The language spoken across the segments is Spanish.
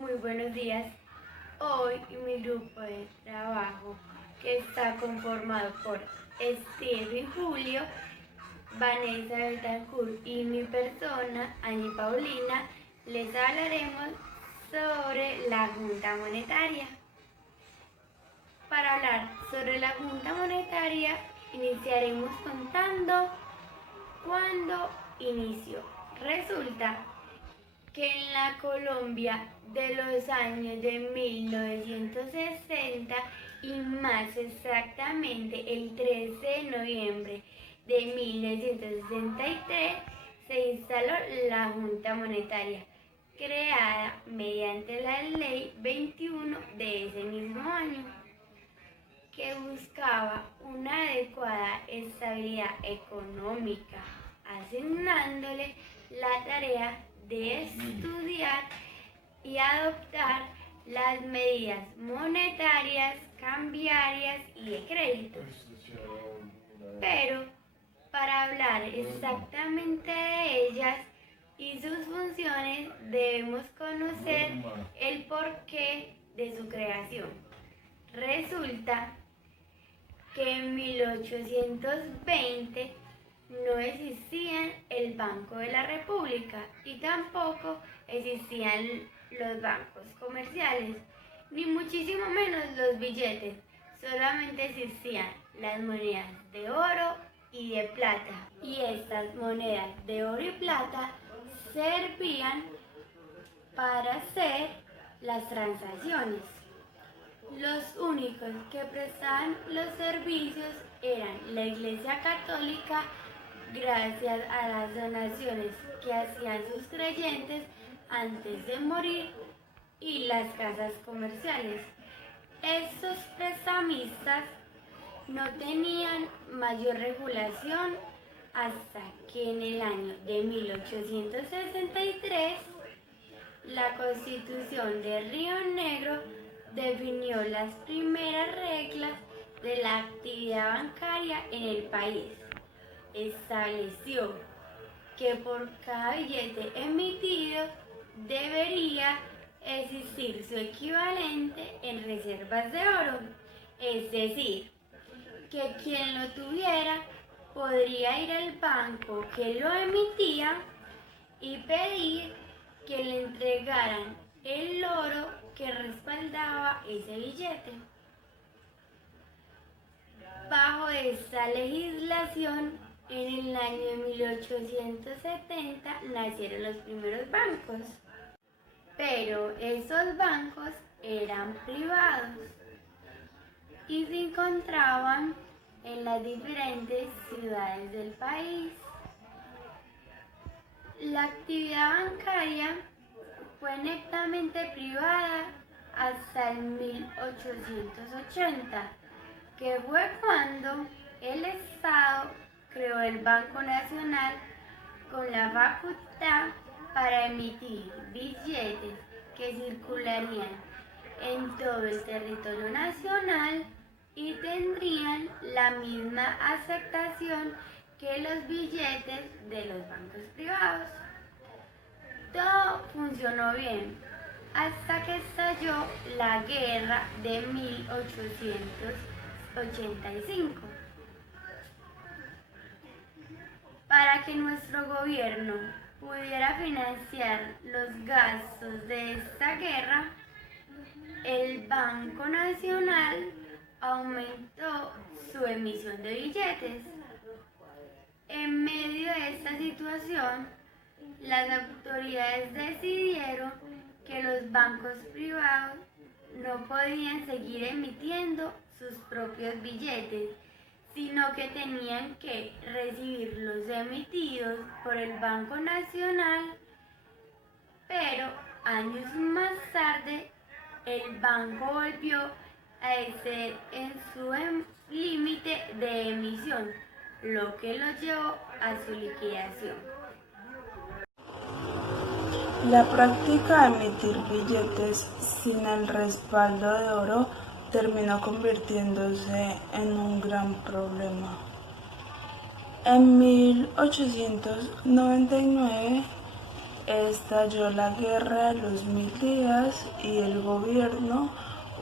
Muy buenos días. Hoy mi grupo de trabajo, que está conformado por Esteban y Julio, Vanessa Betancourt y mi persona, Ani Paulina, les hablaremos sobre la Junta Monetaria. Para hablar sobre la Junta Monetaria, iniciaremos contando cuándo inició. Resulta que en la Colombia de los años de 1960 y más exactamente el 13 de noviembre de 1963 se instaló la Junta Monetaria, creada mediante la Ley 21 de ese mismo año, que buscaba una adecuada estabilidad económica, asignándole la tarea de estudiar y adoptar las medidas monetarias, cambiarias y de crédito. Pero para hablar exactamente de ellas y sus funciones debemos conocer el porqué de su creación. Resulta que en 1820 no existía el Banco de la República y tampoco existían los bancos comerciales, ni muchísimo menos los billetes. Solamente existían las monedas de oro y de plata. Y estas monedas de oro y plata servían para hacer las transacciones. Los únicos que prestaban los servicios eran la Iglesia Católica, gracias a las donaciones que hacían sus creyentes antes de morir, y las casas comerciales. Estos prestamistas no tenían mayor regulación hasta que en el año de 1863 la Constitución de Río Negro definió las primeras reglas de la actividad bancaria en el país. Estableció que por cada billete emitido debería existir su equivalente en reservas de oro, es decir, que quien lo tuviera podría ir al banco que lo emitía y pedir que le entregaran el oro que respaldaba ese billete. Bajo esta legislación, en el año de 1870 nacieron los primeros bancos, pero esos bancos eran privados y se encontraban en las diferentes ciudades del país. La actividad bancaria fue netamente privada hasta el 1880, que fue cuando el Estado creó el Banco Nacional con la facultad para emitir billetes que circularían en todo el territorio nacional y tendrían la misma aceptación que los billetes de los bancos privados. Todo funcionó bien hasta que estalló la guerra de 1885. Para que nuestro gobierno pudiera financiar los gastos de esta guerra, el Banco Nacional aumentó su emisión de billetes. En medio de esta situación, las autoridades decidieron que los bancos privados no podían seguir emitiendo sus propios billetes, sino que tenían que recibir los emitidos por el Banco Nacional, pero años más tarde el banco volvió a exceder en su límite de emisión, lo que lo llevó a su liquidación. La práctica de emitir billetes sin el respaldo de oro terminó convirtiéndose en un gran problema. En 1899 estalló la Guerra de los 1000 días y el gobierno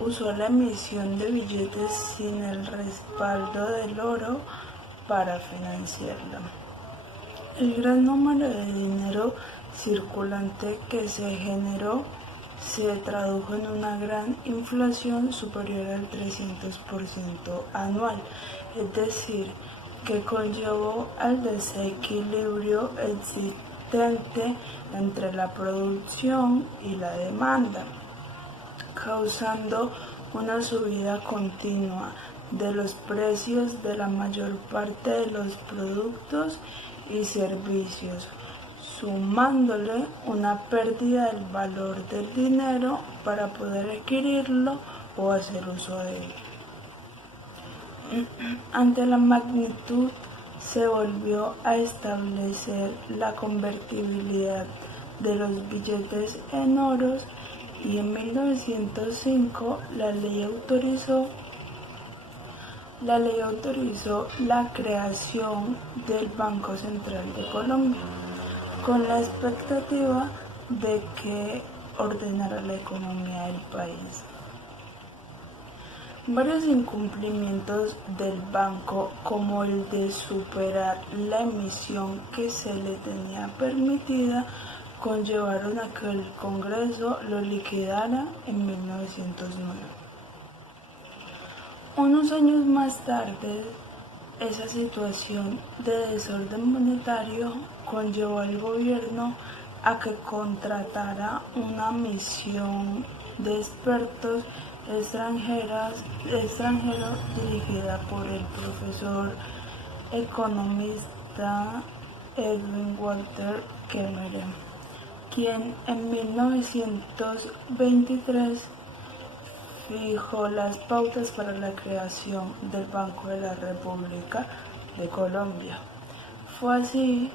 usó la emisión de billetes sin el respaldo del oro para financiarla. El gran número de dinero circulante que se generó se tradujo en una gran inflación superior al 300% anual, es decir, que conllevó al desequilibrio existente entre la producción y la demanda, causando una subida continua de los precios de la mayor parte de los productos y servicios, sumándole una pérdida del valor del dinero para poder adquirirlo o hacer uso de él. Ante la magnitud se volvió a establecer la convertibilidad de los billetes en oros y en 1905 la ley autorizó la creación del Banco Central de Colombia, con la expectativa de que ordenara la economía del país. Varios incumplimientos del banco, como el de superar la emisión que se le tenía permitida, conllevaron a que el Congreso lo liquidara en 1909. Unos años más tarde, esa situación de desorden monetario conllevó al gobierno a que contratara una misión de expertos extranjeros dirigida por el profesor economista Edwin Walter Kemmerer, quien en 1923 fijó las pautas para la creación del Banco de la República de Colombia. Fue así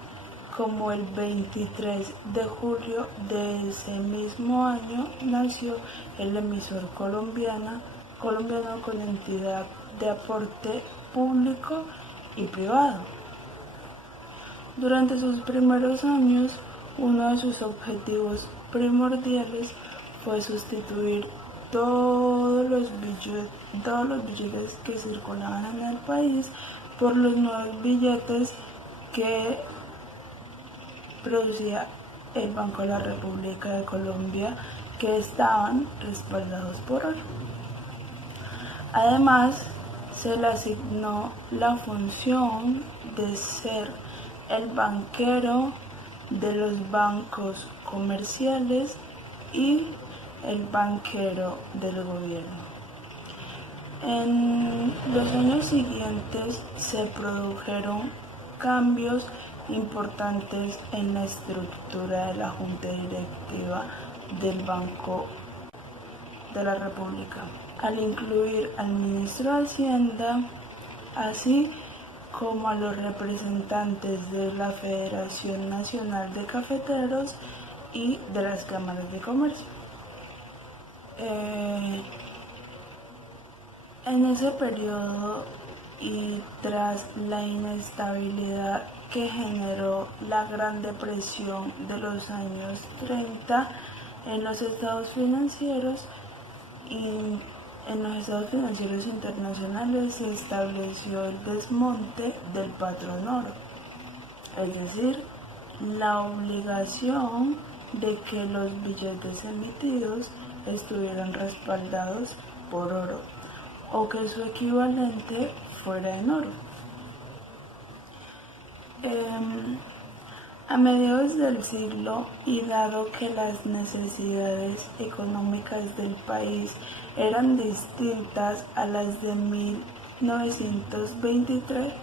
como el 23 de julio de ese mismo año nació el emisor colombiano con entidad de aporte público y privado. Durante sus primeros años, uno de sus objetivos primordiales fue sustituir todos los billetes que circulaban en el país por los nuevos billetes que producía el Banco de la República de Colombia, que estaban respaldados por oro. Además, se le asignó la función de ser el banquero de los bancos comerciales y el banquero del gobierno. En los años siguientes se produjeron cambios importantes en la estructura de la Junta Directiva del Banco de la República, al incluir al ministro de Hacienda, así como a los representantes de la Federación Nacional de Cafeteros y de las cámaras de comercio. En ese periodo y tras la inestabilidad que generó la Gran Depresión de los años 30 en los estados financieros internacionales, se estableció el desmonte del patrón oro, es decir, la obligación de que los billetes emitidos estuvieran respaldados por oro o que su equivalente fuera en oro. A mediados del siglo, y dado que las necesidades económicas del país eran distintas a las de 1923,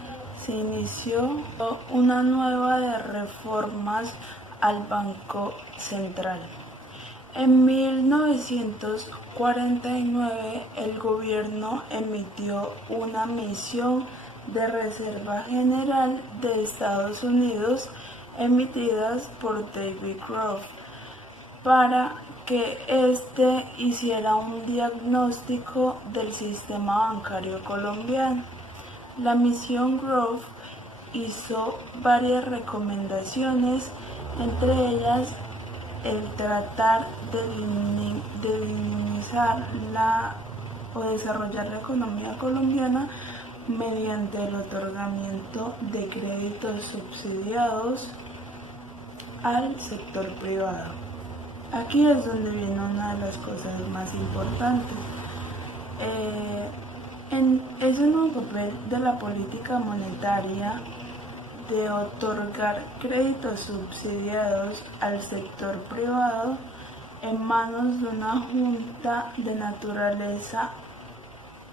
se inició una nueva de reformas al Banco Central. En 1949, el gobierno emitió una misión de Reserva General de Estados Unidos emitidas por David Grove para que éste hiciera un diagnóstico del sistema bancario colombiano. La misión Grove hizo varias recomendaciones, entre ellas el tratar de dinamizar o desarrollar la economía colombiana mediante el otorgamiento de créditos subsidiados al sector privado. Aquí es donde viene una de las cosas más importantes. Es un nuevo papel de la política monetaria de otorgar créditos subsidiados al sector privado en manos de una junta de naturaleza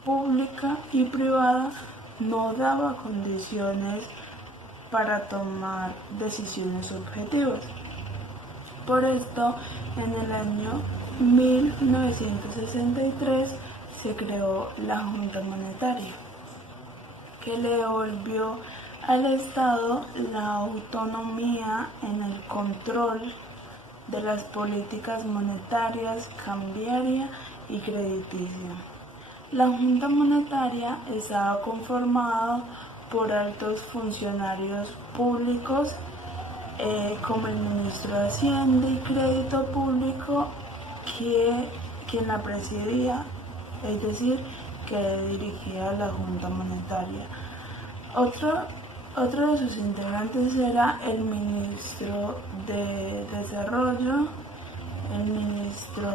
pública y privada no daba condiciones para tomar decisiones objetivas. Por esto, en el año 1963 se creó la Junta Monetaria, que le devolvió al Estado la autonomía en el control de las políticas monetarias, cambiaria y crediticia. La Junta Monetaria estaba conformada por altos funcionarios públicos como el ministro de Hacienda y Crédito Público, quien la presidía, es decir, que dirigía la Junta Monetaria. Otro de sus integrantes era el ministro de Desarrollo, el ministro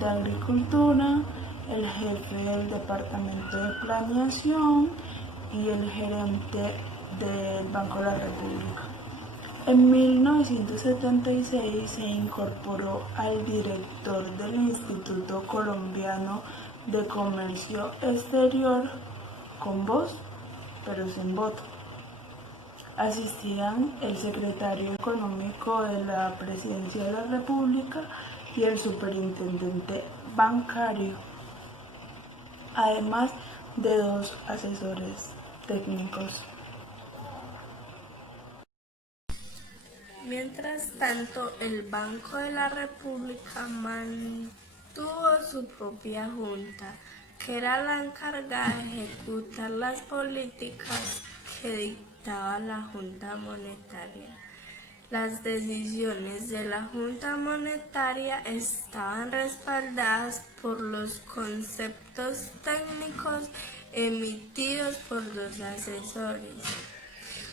de Agricultura, el jefe del Departamento de Planeación y el gerente del Banco de la República. En 1976 se incorporó al director del Instituto Colombiano de Comercio Exterior con voz, pero sin voto. Asistían el secretario económico de la Presidencia de la República y el superintendente bancario, además de 2 asesores técnicos. Mientras tanto, el Banco de la República mantuvo su propia junta, que era la encargada de ejecutar las políticas que dictaba la Junta Monetaria. Las decisiones de la Junta Monetaria estaban respaldadas por los conceptos técnicos emitidos por 2 asesores,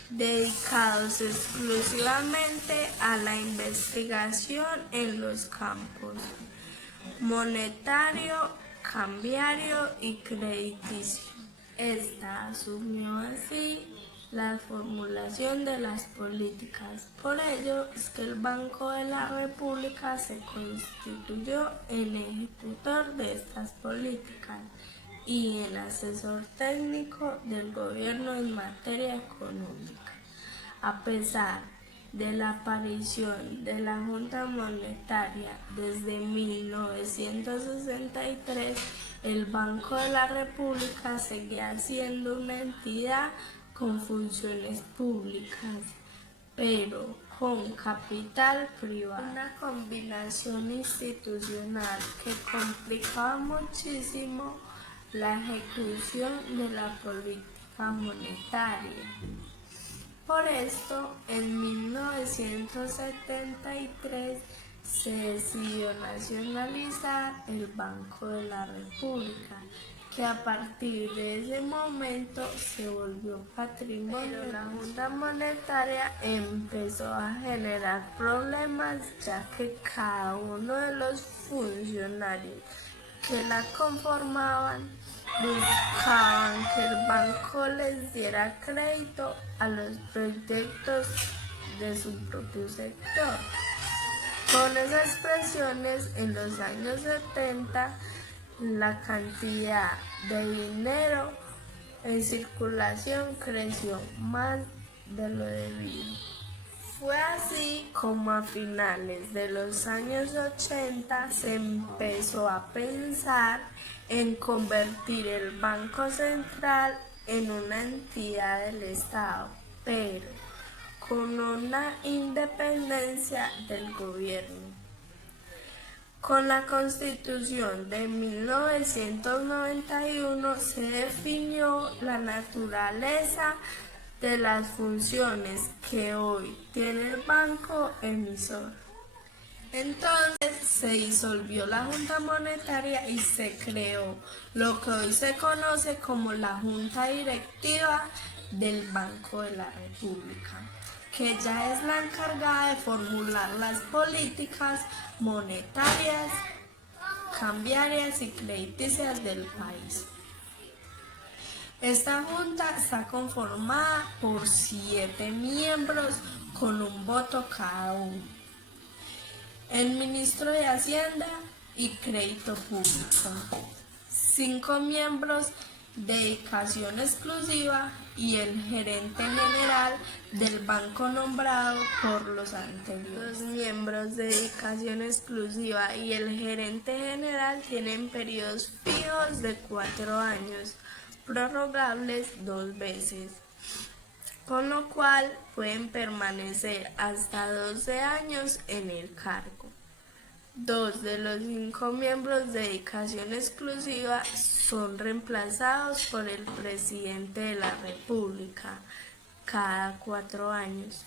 dedicados exclusivamente a la investigación en los campos monetario, cambiario y crediticio. Esta asumió así la formulación de las políticas. Por ello es que el Banco de la República se constituyó en ejecutor de estas políticas y en asesor técnico del gobierno en materia económica. A pesar de la aparición de la Junta Monetaria desde 1963, el Banco de la República seguía siendo una entidad con funciones públicas, pero con capital privado. Una combinación institucional que complicaba muchísimo la ejecución de la política monetaria. Por esto, en 1973 se decidió nacionalizar el Banco de la República, que a partir de ese momento se volvió patrimonio. Pero la Junta Monetaria empezó a generar problemas, ya que cada uno de los funcionarios que la conformaban buscaban que el banco les diera crédito a los proyectos de su propio sector. Con esas presiones, en los años 70, la cantidad de dinero en circulación creció más de lo debido. Fue así como a finales de los años 80 se empezó a pensar en convertir el Banco Central en una entidad del Estado, pero con una independencia del gobierno. Con la Constitución de 1991 se definió la naturaleza de las funciones que hoy tiene el banco emisor. Entonces se disolvió la Junta Monetaria y se creó lo que hoy se conoce como la Junta Directiva del Banco de la República, que ya es la encargada de formular las políticas monetarias, cambiarias y crediticias del país. Esta junta está conformada por 7 miembros con un voto cada uno: el ministro de Hacienda y Crédito Público, 5 miembros de dedicación exclusiva y el gerente general del banco nombrado por los anteriores. Los miembros de dedicación exclusiva y el gerente general tienen periodos fijos de 4 años, prorrogables 2 veces, con lo cual pueden permanecer hasta 12 años en el cargo. 2 de los 5 miembros de dedicación exclusiva son reemplazados por el presidente de la República cada 4 años.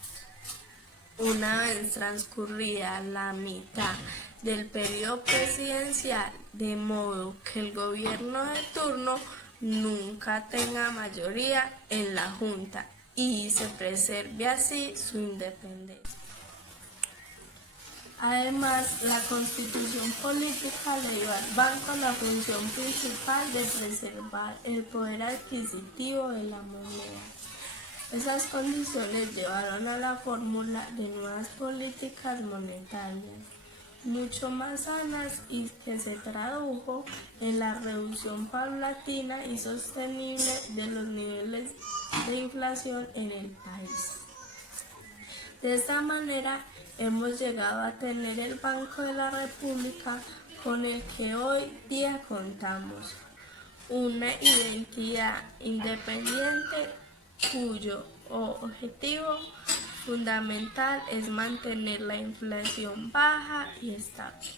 Una vez transcurrida la mitad del periodo presidencial, de modo que el gobierno de turno nunca tenga mayoría en la Junta y se preserve así su independencia. Además, la Constitución política le dio al banco la función principal de preservar el poder adquisitivo de la moneda. Esas condiciones llevaron a la fórmula de nuevas políticas monetarias, mucho más sanas, y que se tradujo en la reducción paulatina y sostenible de los niveles de inflación en el país. De esta manera hemos llegado a tener el Banco de la República, con el que hoy día contamos, una identidad independiente cuyo objetivo fundamental es mantener la inflación baja y estable.